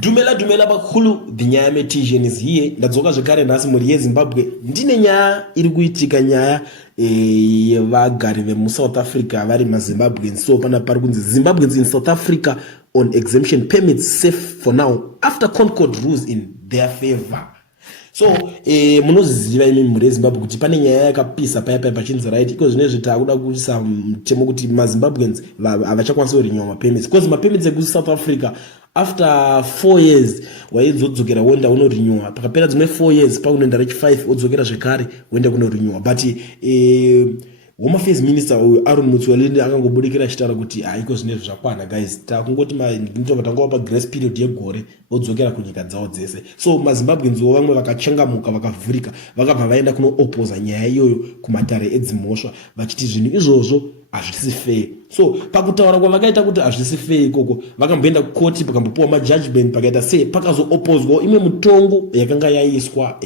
Dumela bakulu dinyaya metijeni ziye ndadzoka zvekare nhasi muri yeZimbabwe ndine nyaya iri kuitika nyaya yevagari vemuSouth Africa vari maZimbabweans. So pana pari kunzi Zimbabweans in South Africa on exemption permits safe for now after Concord rules in their favor. So munoziva imi muri yeZimbabwe kuti pane nyaya yakapisa paya pachinzi right iko zvinezvi takuda kuisa mutemo kuti maZimbabweans havachakwanisi kurenewa mapermits because mapermits ekuSouth Africa after 4 years waizodzokera woenda unorenewa pakapera dzimwe 4 years paunoenda rechi5 wodzokera zvekare woenda kunorenewa but Home Affairs Minister Aaron Motsoaledi akangobudikira achitaura kuti iko zvinezvi zvakwana guys takungoti tangova grace period yegore vodzokera kunyika dzavo dzese. So maZimbabweans vamwe vakachangamuka vakavhurika vakabva vaenda kunoopposa nyaya iyoyo kumatare edzimhosva vachiti zvinhu izvozvo hazvisi fair. So pakutaura kwavakaita kuti hazvisi fair ikoko vakamboenda kukoti pakambopiwa majudgment pakaita sei pakazoopposwa imwe mutongo yakanga yaiswa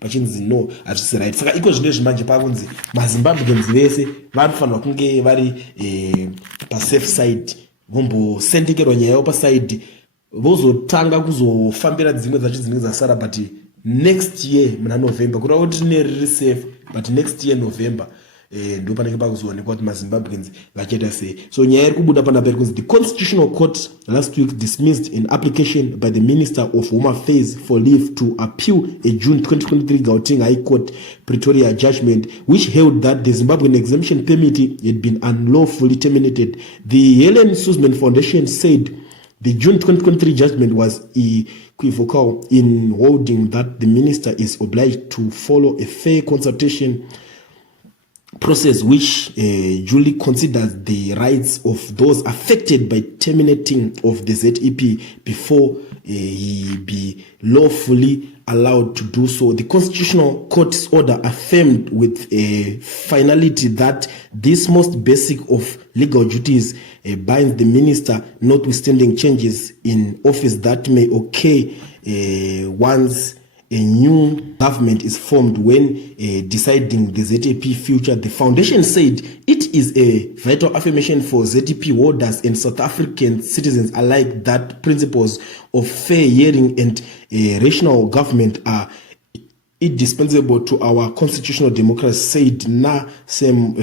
pachinzi no hazvisi right. Saka iko zvinezvi manje pakunzi maZimbabweans vese vanofanirwa kunge vari pasafe side vombosendekerwa nyaya yavo paside vozotanga kuzofambira dzimwe dzacho dzinenge dzasara but next year muna November kureva kuti tine riri safe but next year November ndo panenge pakuzoonekwa kuti maZimbabweans vachaita sei. So nyaya iri kubuda panapa iri kunzi the Constitutional Court last week dismissed an application by the Minister of Home Affairs for leave to appeal a June 2023 Gauteng High Court Pretoria judgment which held that the Zimbabwean exemption permit had been unlawfully terminated. The Helen Suzman Foundation said the June 2023 judgment was equivocal in holding that the minister is obliged to follow a fair consultation process which duly considers the rights of those affected by terminating of the ZEP before he be lawfully allowed to do so. The Constitutional Court's order affirmed with finality that this most basic of legal duties binds the minister notwithstanding changes in office that may occur once a new government is formed when deciding the ZEP future. The foundation said it is a vital affirmation for ZEP holders and South African citizens alike that principles of fair hearing and rational government are indispensable to our constitutional democracy, said Na Sem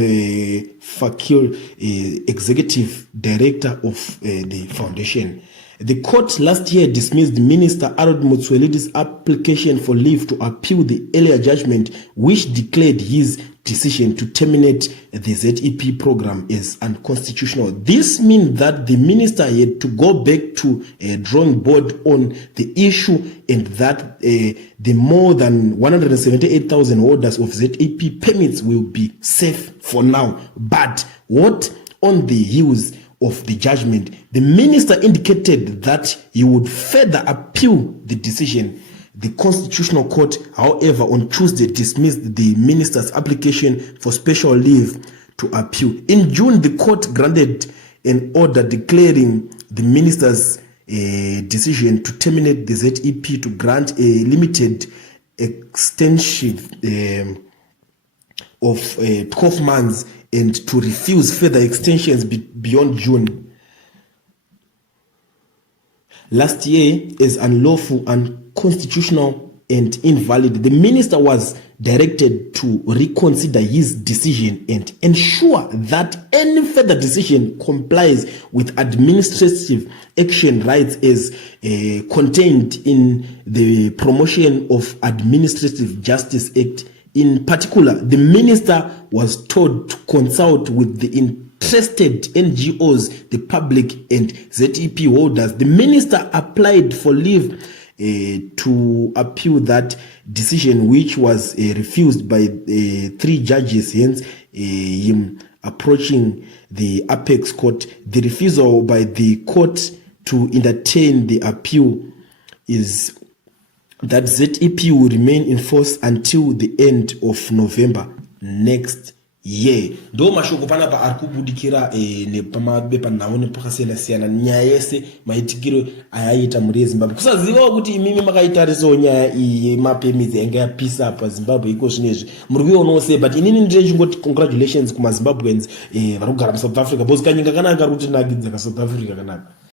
Fakir, executive director of the foundation. The court last year dismissed Minister Aaron Motsoaledi's application for leave to appeal the earlier judgment which declared his decision to terminate the ZEP program as unconstitutional. This means that the minister had to go back to a drawing board on the issue and that the more than 178,000 holders of ZEP permits will be safe for now. But what on the heels of the judgment, the minister indicated that he would further appeal the decision. The Constitutional Court, however, on Tuesday dismissed the minister's application for special leave to appeal. In June, the court granted an order declaring the minister's decision to terminate the ZEP to grant a limited extension of 12 months and to refuse further extensions beyond June. Last year, as unlawful, unconstitutional, and invalid, the minister was directed to reconsider his decision and ensure that any further decision complies with administrative action rights as contained in the Promotion of Administrative Justice Act. In particular, the minister was told to consult with the interested NGOs, the public, and ZEP holders. The minister applied for leave to appeal that decision, which was refused by 3 judges, hence him approaching the Apex Court. The refusal by the court to entertain the appeal is that ZEP will remain in force until the end of November next year. Ndo mashoko panapa ari kubudikira nepamabepa nawo nepakasiyana-siyana nyaya yese maitikiro ayaita muri yeZimbabwe. Kusazivawo kuti imimi makaitarisawo nyaya iyi yemapermits yanga yapisa paZimbabwe iko zvinezvi muri kuionawo sei, but inini ndinechingoti congratulations kumaZimbabweans vari kugara muSouth Africa because kanyika kanaka kuti nakidza kaSouth Africa kanaka.